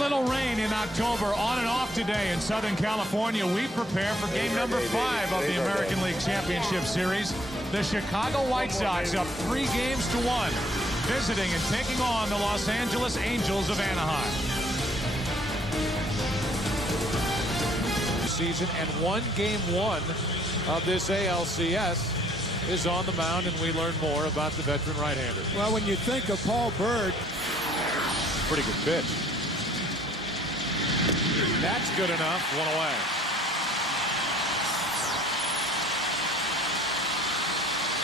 little rain in October, on and off today in Southern California. We prepare for game number 5 of the American League Championship Series. The Chicago White Sox up 3 games to 1, visiting and taking on the Los Angeles Angels of Anaheim. Season and game 1 of this ALCS is on the mound, and we learn more about the veteran right-hander. Well, when you think of Paul Byrd, pretty good pitch. That's good enough. One away.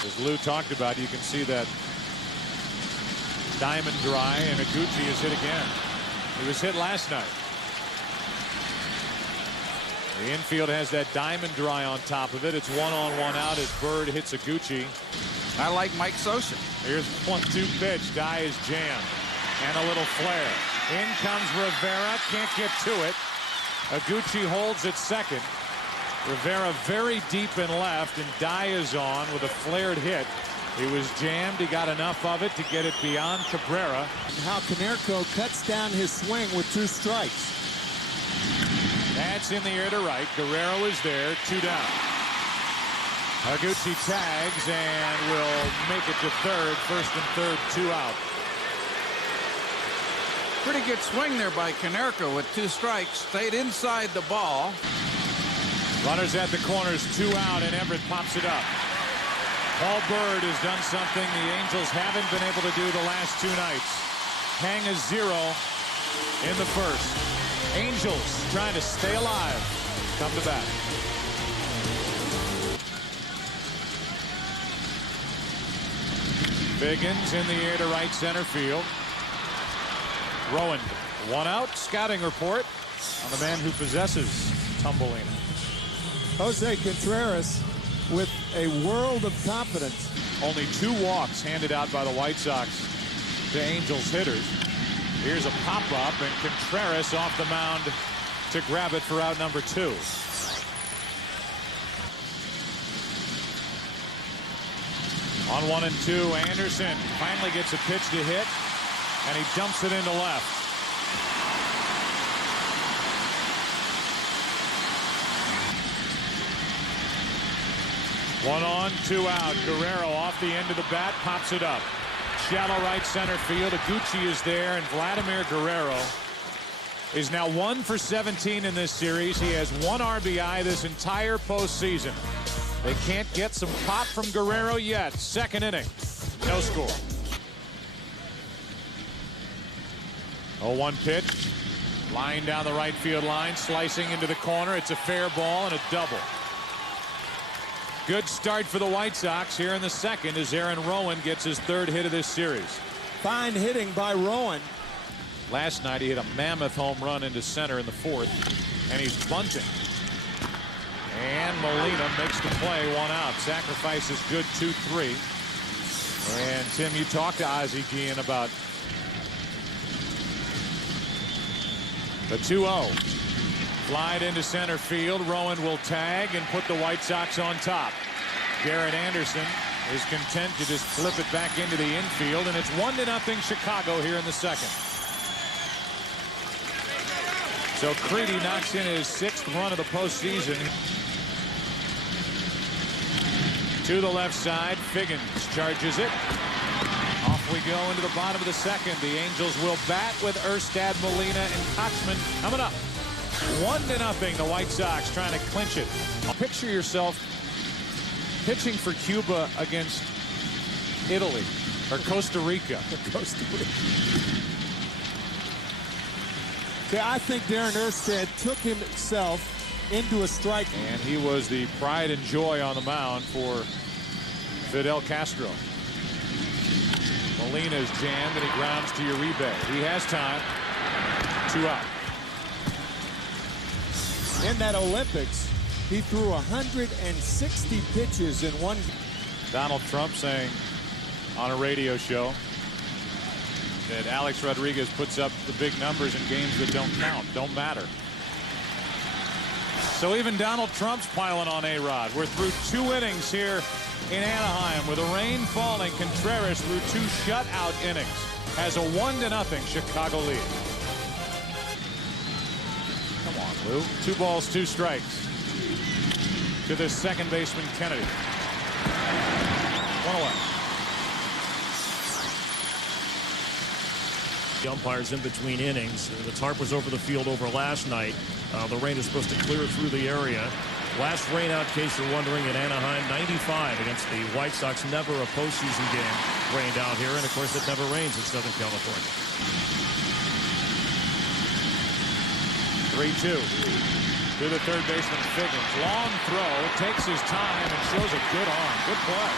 As Lou talked about, you can see that diamond dry, and Iguchi is hit again. He was hit last night. The infield has that diamond dry on top of it. It's 1-on-1 out as Byrd hits Iguchi. I like Mike Sosa. Here's 1-2 pitch. Dye is jammed. And a little flare. In comes Rivera. Can't get to it. Iguchi holds at second. Rivera very deep in left, and Dye is on with a flared hit. He was jammed. He got enough of it to get it beyond Cabrera. How Canerco cuts down his swing with 2 strikes. That's in the air to right. Guerrero is there. 2 down. Iguchi tags and will make it to third. First and third, 2 out. Pretty good swing there by Canerco with 2 strikes. Stayed inside the ball. Runners at the corners, 2 out, and Everett pops it up. Paul Byrd has done something the Angels haven't been able to do the last 2 nights. Hang a 0 in the first. Angels trying to stay alive. Come to bat. Biggins in the air to right center field. Rowan, 1 out. Scouting report on the man who possesses Tumbleina. Jose Contreras with a world of confidence. Only 2 walks handed out by the White Sox to Angels hitters. Here's a pop-up, and Contreras off the mound to grab it for out number 2. On 1-2, Anderson finally gets a pitch to hit, and he dumps it into left. One on, 2 out. Guerrero off the end of the bat, pops it up. Shallow right center field. Iguchi is there, and Vladimir Guerrero is now 1 for 17 in this series. He has 1 RBI this entire postseason. They can't get some pop from Guerrero yet. Second inning, no score. 0-1 pitch. Line down the right field line, slicing into the corner. It's a fair ball and a double. Good start for the White Sox here in the second as Aaron Rowan gets his 3rd hit of this series. Fine hitting by Rowan. Last night he hit a mammoth home run into center in the 4th, and he's bunting. And Molina makes the play, 1 out. Sacrifice is good, 2-3. And Tim, you talked to Ozzie Guillen about the 2-0. Flied into center field. Rowan will tag and put the White Sox on top. Garrett Anderson is content to just flip it back into the infield, and it's 1-0 Chicago here in the second. So Creedy knocks in his 6th run of the postseason. To the left side, Figgins charges it. Off we go into the bottom of the second. The Angels will bat with Erstad, Molina, and Kochman coming up. 1-0, the White Sox trying to clinch it. Picture yourself pitching for Cuba against Italy or Costa Rica. Costa Rica. See, I think Darren Erstad took himself into a strike. And he was the pride and joy on the mound for Fidel Castro. Molina is jammed, and he grounds to Uribe. He has time. 2 out. In that Olympics, he threw 160 pitches in 1 game. Donald Trump saying on a radio show that Alex Rodriguez puts up the big numbers in games that don't count, don't matter. So even Donald Trump's piling on A-Rod. We're through 2 innings here in Anaheim with the rain falling. Contreras through 2 shutout innings has a 1-0 Chicago lead. Come on, Lou. 2 balls, 2 strikes. To the second baseman, Kennedy. 1 away. The umpires in between innings. The tarp was over the field over last night. The rain is supposed to clear through the area. Last rain out, in case you're wondering, in Anaheim, 95 against the White Sox. Never a postseason game rained out here, and of course it never rains in Southern California. 3-2. To the third baseman, Figgins. Long throw, takes his time, and shows a good arm. Good play.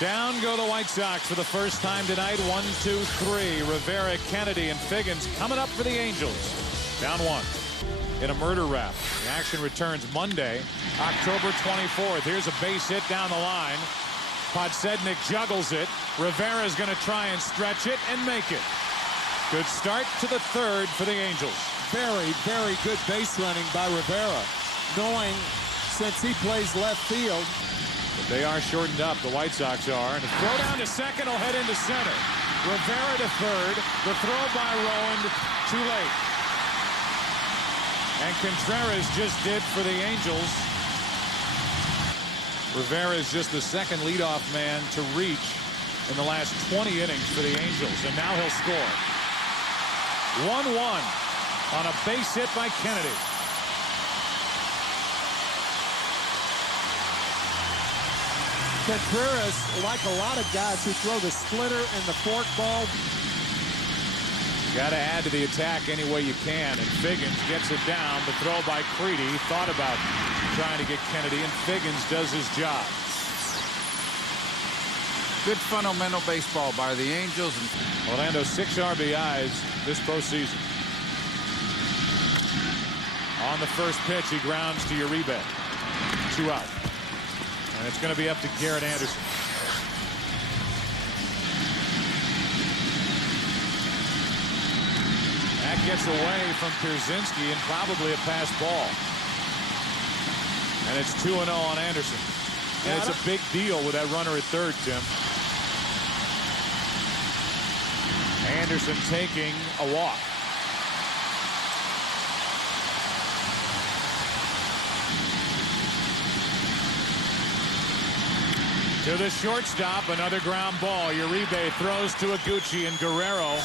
Down go the White Sox for the first time tonight. 1, 2, 3. Rivera, Kennedy, and Figgins coming up for the Angels. Down 1. In a murder rap. The action returns Monday, October 24th. Here's a base hit down the line. Podsednik juggles it. Rivera's going to try and stretch it and make it. Good start to the third for the Angels. Very, very good base running by Rivera, knowing since he plays left field. But they are shortened up, the White Sox are. And a throw down to second will head into center. Rivera to third. The throw by Rowand, too late. And Contreras just did for the Angels. Rivera is just the second leadoff man to reach in the last 20 innings for the Angels. And now he'll score. 1-1 on a base hit by Kennedy. Contreras, like a lot of guys who throw the splitter and the fork ball. Got to add to the attack any way you can, and Figgins gets it down. The throw by Creedy. Thought about trying to get Kennedy, and Figgins does his job. Good fundamental baseball by the Angels. Orlando 6 RBIs this postseason. On the first pitch, he grounds to Uribe. 2 out. And it's going to be up to Garrett Anderson. That gets away from Pierzynski and probably a pass ball. And it's 2-0 on Anderson. And it's a big deal with that runner at third, Tim. Anderson taking a walk. To the shortstop, another ground ball. Uribe throws to Iguchi, and Guerrero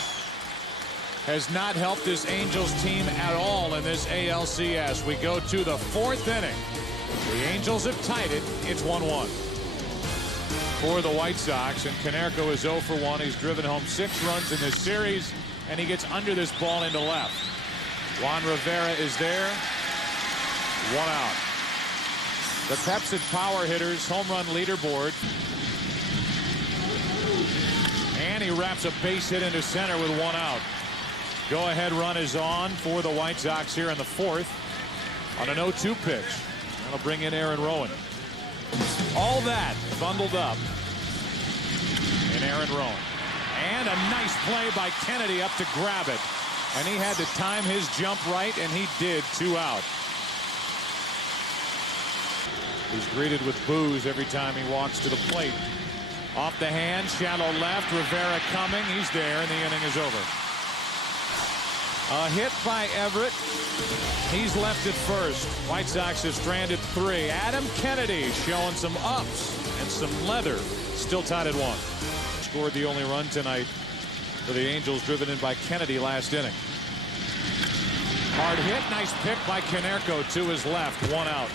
has not helped this Angels team at all in this ALCS. We go to the 4th inning. The Angels have tied it. It's 1-1 for the White Sox, and Konerko is 0 for 1. He's driven home 6 runs in this series, and he gets under this ball into left. Juan Rivera is there. 1 out. The Pepsi Power Hitters home run leaderboard. And he wraps a base hit into center with 1 out. Go-ahead run is on for the White Sox here in the 4th on an 0-2 pitch. That'll bring in Aaron Rowand. All that bundled up in Aaron Rowand. And a nice play by Kennedy up to grab it. And he had to time his jump right, and he did. 2 out. He's greeted with boos every time he walks to the plate. Off the hand, shallow left. Rivera coming. He's there, and the inning is over. A hit by Everett. He's left at first. White Sox have stranded 3. Adam Kennedy showing some ups and some leather. Still tied at 1. Scored the only run tonight for the Angels, driven in by Kennedy last inning. Hard hit. Nice pick by Konerko to his left. 1 out.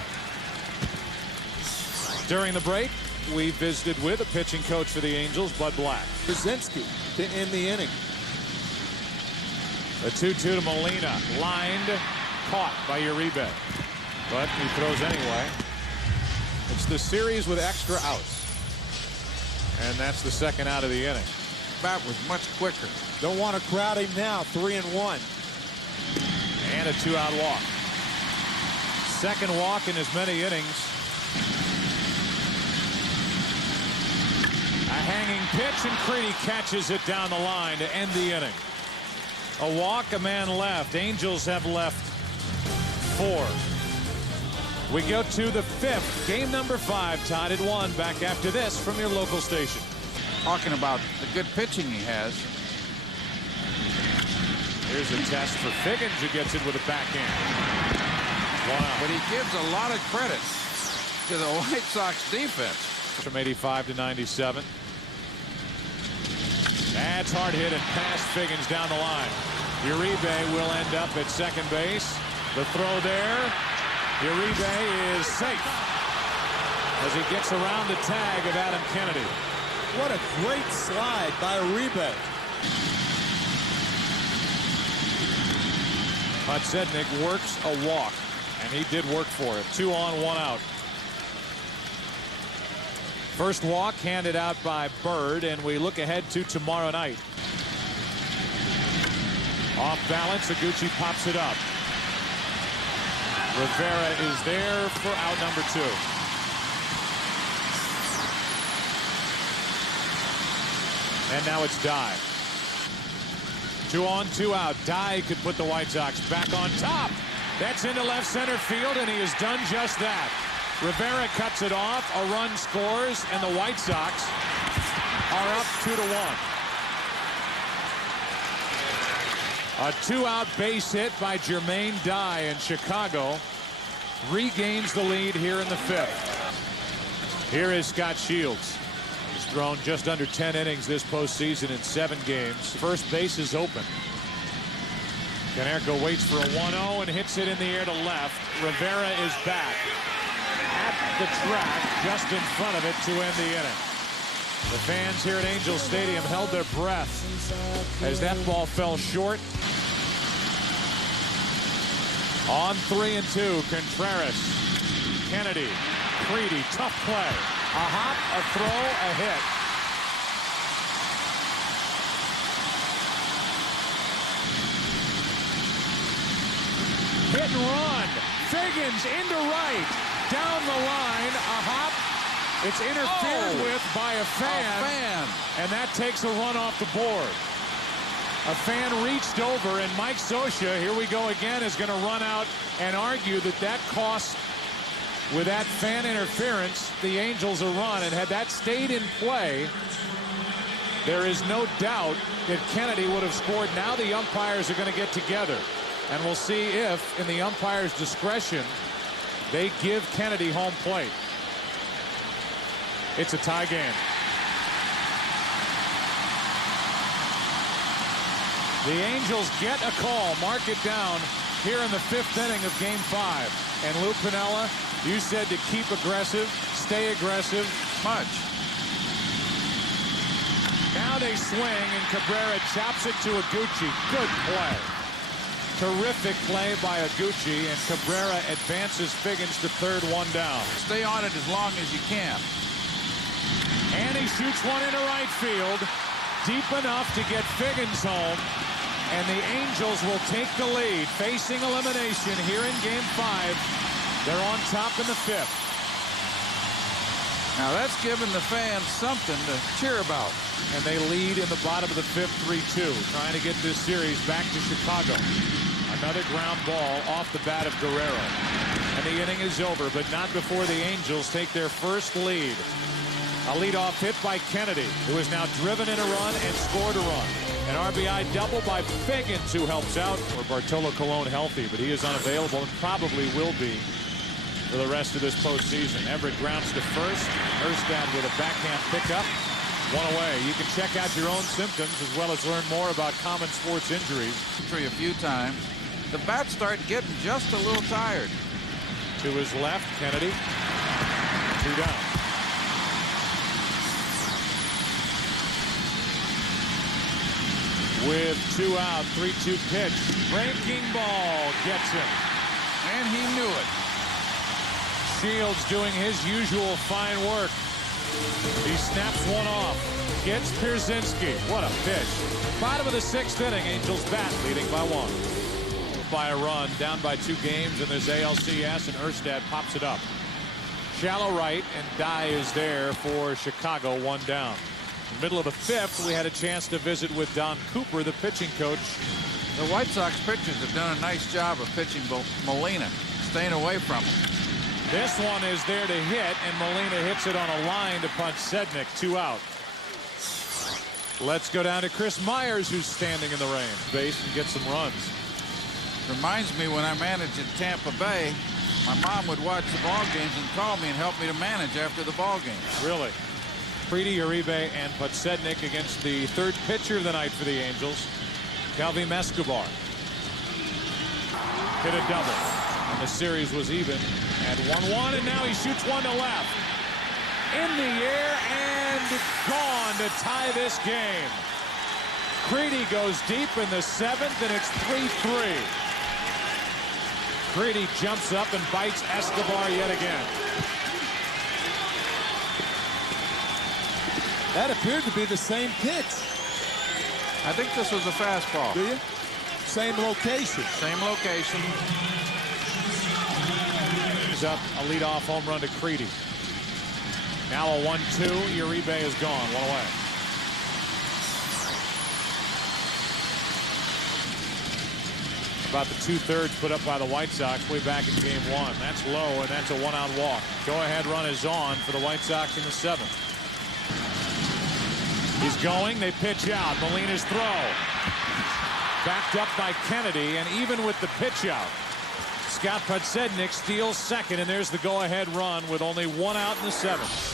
During the break, we visited with a pitching coach for the Angels, Bud Black. Pierzynski to end the inning. A 2-2 to Molina. Lined, caught by Uribe. But he throws anyway. It's the series with extra outs. And that's the 2nd out of the inning. Bat was much quicker. Don't want to crowd him now. 3-1. And a 2-out walk. 2nd walk in as many innings. A hanging pitch, and Creedy catches it down the line to end the inning. A walk, a man left. Angels have left 4. We go to the 5th. Game number 5, tied at 1. Back after this from your local station. Talking about the good pitching he has. Here's a test for Figgins, who gets it with a backhand. Wow. But he gives a lot of credit to the White Sox defense. From 85 to 97. That's hard hit and past Figgins down the line. Uribe will end up at second base. The throw there. Uribe is safe as he gets around the tag of Adam Kennedy. What a great slide by Uribe. Podsednik works a walk, and he did work for it. 2 on, 1 out. First walk handed out by Byrd, and we look ahead to tomorrow night. Off balance, Iguchi pops it up. Rivera is there for out number 2. And now it's Dye. 2 on, 2 out. Dye could put the White Sox back on top. That's into left center field, and he has done just that. Rivera cuts it off, a run scores, and the White Sox are up 2-1. A 2-out base hit by Jermaine Dye, and Chicago regains the lead here in the 5th. Here is Scott Shields. He's thrown just under 10 innings this postseason in 7 games. First base is open. Konerko waits for a 1-0 and hits it in the air to left. Rivera is back at the track just in front of it to end the inning. The fans here at Angel Stadium held their breath as that ball fell short. On 3-2, Contreras, Kennedy, Creedy, tough play. A hop, a throw, a hit. Hit and run. Figgins into right. Down the line. A hop. It's interfered with by a fan. And that takes a run off the board. A fan reached over, and Mike Scioscia, here we go again, is going to run out and argue that that costs, with that fan interference, the Angels a run. And had that stayed in play, there is no doubt that Kennedy would have scored. Now the umpires are going to get together. And we'll see if, in the umpire's discretion, they give Kennedy home plate. It's a tie game. The Angels get a call. Mark it down here in the 5th inning of Game 5. And Lou Piniella, you said to keep aggressive, stay aggressive. Much. Now they swing, and Cabrera chops it to Iguchi. Good play. Terrific play by Iguchi, and Cabrera advances Figgins to third, 1 down. Stay on it as long as you can. And he shoots one into right field, deep enough to get Figgins home, and the Angels will take the lead, facing elimination here in Game 5. They're on top in the 5th. Now that's given the fans something to cheer about. And they lead in the bottom of the 5th, 3-2, trying to get this series back to Chicago. Another ground ball off the bat of Guerrero. And the inning is over, but not before the Angels take their first lead. A leadoff hit by Kennedy, who has now driven in a run and scored a run. An RBI double by Figgins, who helps out. For Bartolo Colon healthy, but he is unavailable and probably will be for the rest of this postseason. Everett grounds to first. Erstad with a backhand pickup. 1 away. You can check out your own symptoms as well as learn more about common sports injuries. A few times. The bats start getting just a little tired. To his left, Kennedy. 2 down. With 2 out, 3-2 pitch. Breaking ball gets him. And he knew it. Shields doing his usual fine work. He snaps one off. Gets Pierzynski. What a pitch. Bottom of the 6th inning. Angels bat leading by 1. By a run, down by 2 games in this ALCS, and Erstad pops it up. Shallow right, and Dye is there for Chicago, 1 down. In the middle of the 5th, we had a chance to visit with Don Cooper, the pitching coach. The White Sox pitchers have done a nice job of pitching Molina, staying away from him. This one is there to hit, and Molina hits it on a line to Podsednik. 2 out. Let's go down to Chris Myers, who's standing in the rain. Base and get some runs. Reminds me when I managed in Tampa Bay, my mom would watch the ball games and call me and help me to manage after the ball games. Really? Freedy, Uribe, and Podsednik against the third pitcher of the night for the Angels, Calvin Escobar. Hit a double, and the series was even at 1-1, and now he shoots one to left. In the air and gone to tie this game. Creedy goes deep in the seventh, and it's 3-3. Creedy jumps up and bites Escobar yet again. That appeared to be the same pitch. I think this was a fastball. Do you? Same location. Same location. He's up a leadoff home run to Creedy. Now a 1-2. Uribe is gone. One away. About the 2/3 put up by the White Sox way back in game one. That's low, and that's a one-out walk. Go-ahead run is on for the White Sox in the seventh. He's going. They pitch out. Molina's throw. Backed up by Kennedy, and even with the pitch out, Scott Podsednik steals second, and there's the go-ahead run with only one out in the seventh.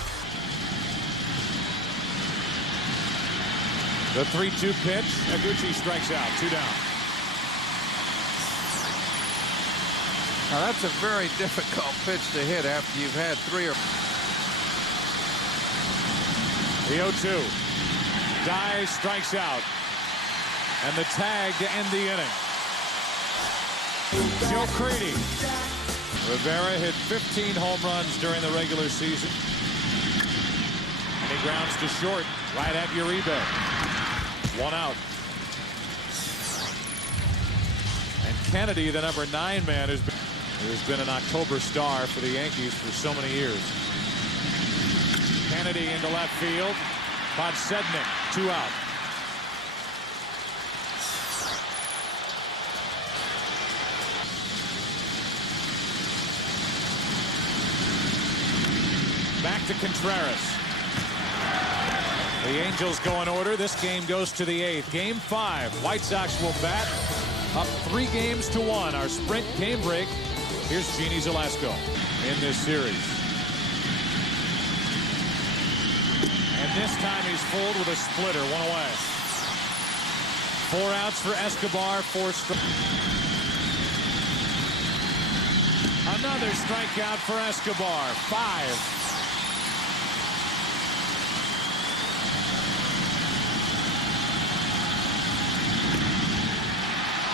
The 3-2 pitch. Aguchi strikes out. 2 down. Now that's a very difficult pitch to hit after you've had 3 or... The 0-2. Dies, strikes out. And the tag to end the inning. Joe Creedy. Rivera hit 15 home runs during the regular season. And he grounds to short right at Uribe. 1 out. And Kennedy, the number 9 man, who's been an October star for the Yankees for so many years. Kennedy into left field. Podsednik, 2 out. Back to Contreras. The Angels go in order. This game goes to the 8th. Game 5. White Sox will bat up 3-1. Our sprint game break. Here's Jeannie Zalesko in this series. And this time he's fooled with a splitter. 1 away. 4 outs for Escobar. 4 strikes. Another strikeout for Escobar. 5.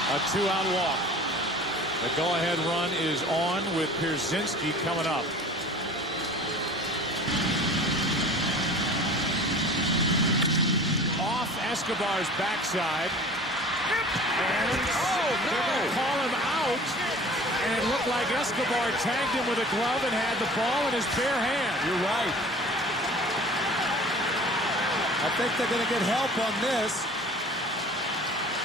A 2-out walk. The go-ahead run is on with Pierzynski coming up. Off Escobar's backside. And they're going to call him out. And it looked like Escobar tagged him with a glove and had the ball in his bare hand. You're right. I think they're going to get help on this.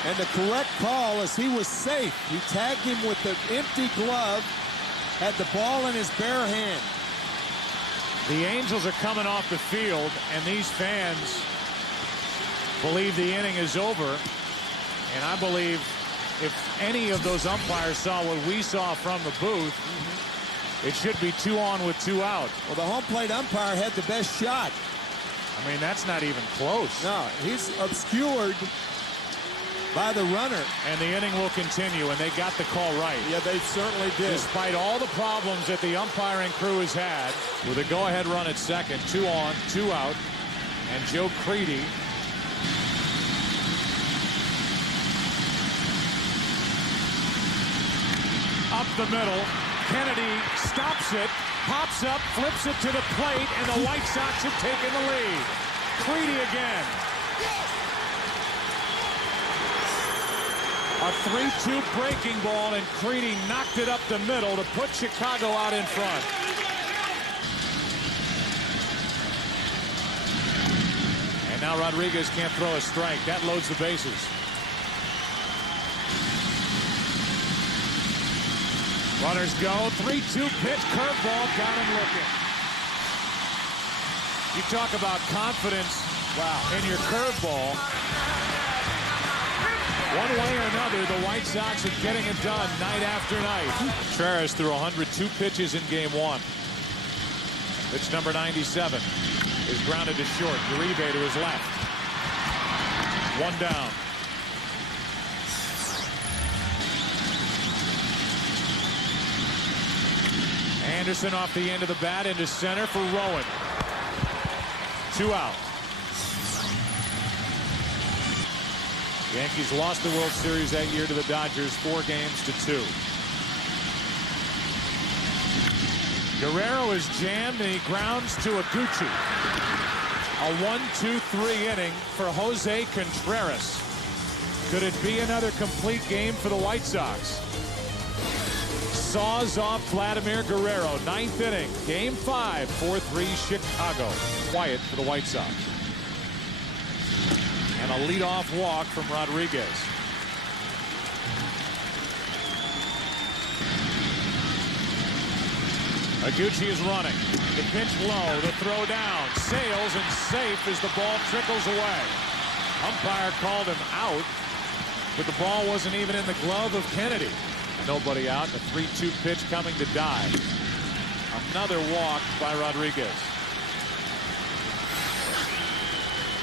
And the correct call is he was safe. He tagged him with the empty glove, had the ball in his bare hand. The Angels are coming off the field, and these fans believe the inning is over. And I believe if any of those umpires saw what we saw from the booth, it should be 2 on with 2 out. Well, the home plate umpire had the best shot. I mean, that's not even close. No, he's obscured by the runner. And the inning will continue, and they got the call right. Yeah, they certainly did. Despite all the problems that the umpiring crew has had, with a go-ahead run at second, 2 on, 2 out, and Joe Creedy up the middle. Kennedy stops it, pops up, flips it to the plate, and the White Sox have taken the lead. Creedy again. A 3-2 breaking ball, and Creedy knocked it up the middle to put Chicago out in front. And now Rodriguez can't throw a strike. That loads the bases. Runners go. 3-2 pitch, curveball, got him looking. You talk about confidence Wow. In your curveball. One way or another, the White Sox are getting it done night after night. Contreras threw 102 pitches in game one. Pitch number 97 is grounded to short. Uribe to his left. One down. Anderson off the end of the bat into center for Rowan. 2 out. Yankees lost the World Series that year to the Dodgers 4-2. Guerrero is jammed and he grounds to Iguchi. A 1-2-3 inning for Jose Contreras. Could it be another complete game for the White Sox? Saws off Vladimir Guerrero. 9th inning. Game 5. 4-3 Chicago. Quiet for the White Sox. And a leadoff walk from Rodriguez. Iguchi is running. The pitch low. The throw down. Sails and safe as the ball trickles away. Umpire called him out, but the ball wasn't even in the glove of Kennedy. Nobody out. The 3-2 pitch coming to die. Another walk by Rodriguez.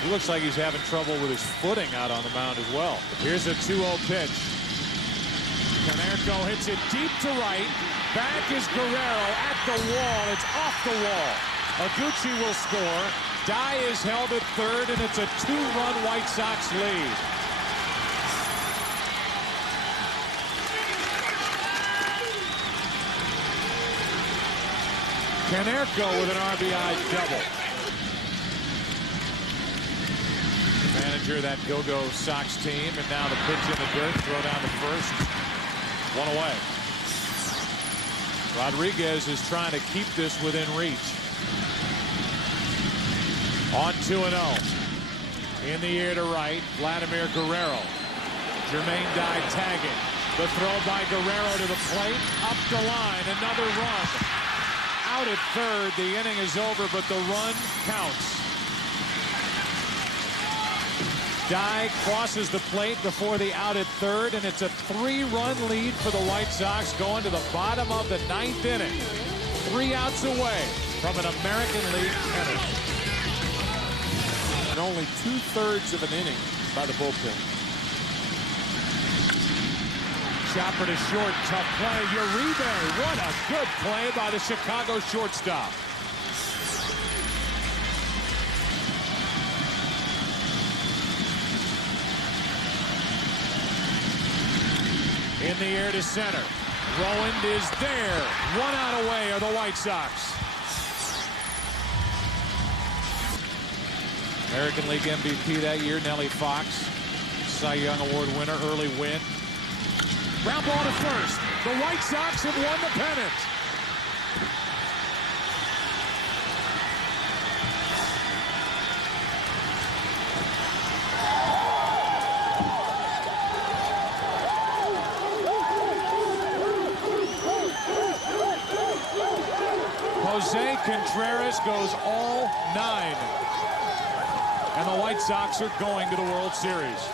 He looks like he's having trouble with his footing out on the mound as well. Here's a 2-0 pitch. Canerco hits it deep to right. Back is Guerrero at the wall. It's off the wall. Iguchi will score. Dye is held at third, and it's a 2-run White Sox lead. Canerco with an RBI double. Manager of that go-go Sox team, and now the pitch in the dirt, throw down to first. 1 away. Rodriguez is trying to keep this within reach. On 2-0. In the air to right, Vladimir Guerrero. Jermaine Dye tagging. The throw by Guerrero to the plate, up the line, another run. Out at third, the inning is over, but the run counts. Dye crosses the plate before the out at third, and it's a 3-run lead for the White Sox going to the bottom of the 9th inning. 3 outs away from an American League pennant. And only 2/3 of an inning by the bullpen. Chopper to short, tough play. Uribe, what a good play by the Chicago shortstop. In the air to center. Rowand is there. 1 out away are the White Sox. American League MVP that year, Nellie Fox. Cy Young Award winner, early win. Ground ball to first. The White Sox have won the pennant. Jose Contreras goes all 9. And the White Sox are going to the World Series.